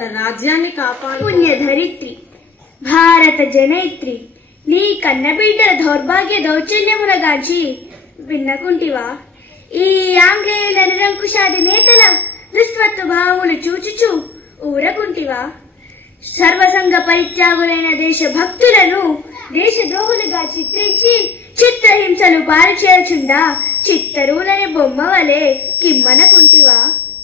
తన రాజ్యాన్ని కాపాడు. పుణ్యధరిత్రి భారత జనయిత్రి నీ కన్నబిడ్డల దౌర్భాగ్య దౌర్జన్యములగాంచి విన్నకుంటివా? ఈ ఆంగ్లేయుల నిరంకుశాది నేతల దుష్టత్వ భావములు చూచుచూ ఊరకుంటివా? సర్వసంగ పరిత్యాగులైన దేశ భక్తులను దేశద్రోహులుగా చిత్రించి చిత్రహింసలు పాల్చేయుచుండా చిత్తరువులని బొమ్మ వలె కిమ్మనకుంటివా?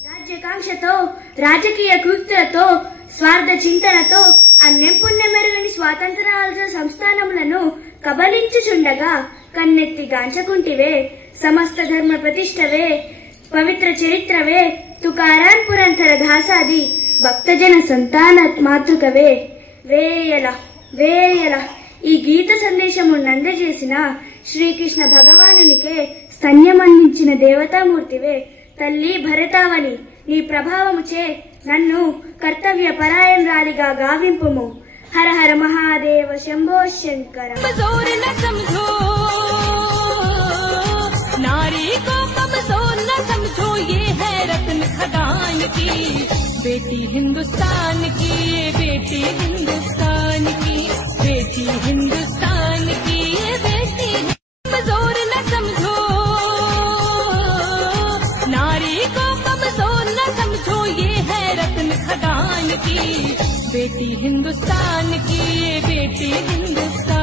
రాజ్యకాంక్షతో రాజకీయ కృత్యులతో స్వార్థ చింతనతో అన్నం పుణ్యమెరుగని స్వాతంత్రాల సంస్థానములను కబలించుచుండగా కన్నెత్తి గాంచకుంటివే. సమస్త ధర్మ ప్రతిష్టవే పవిత్ర చరిత్రవే తుకారాన్ పురంతర దాసాది భక్తజన సంతాన మాతృకవే. వేయల వేయల ఈ గీత సందేశము నందజేసిన శ్రీకృష్ణ భగవానునికే స్తన్యమందించిన దేవతామూర్తివే. తల్లి భరతావని నీ ప్రభావముచే నన్ను కర్తవ్య పరాయణరాలిగా గావింపుము. హర హర మహాదేవ శంభో శంకర. नारी को कमजोर न समझो, ये है रत्न खदान की बेटी हिंदुस्तान की, बेटी हिंदुस्तान की, बेटी हिंदुस्तान की, बेटी कमजोर न समझो, नारी को कमजोर न समझो, ये है रत्न खदान की बेटी हिंदुस्तान की, बेटी हिंदुस्तान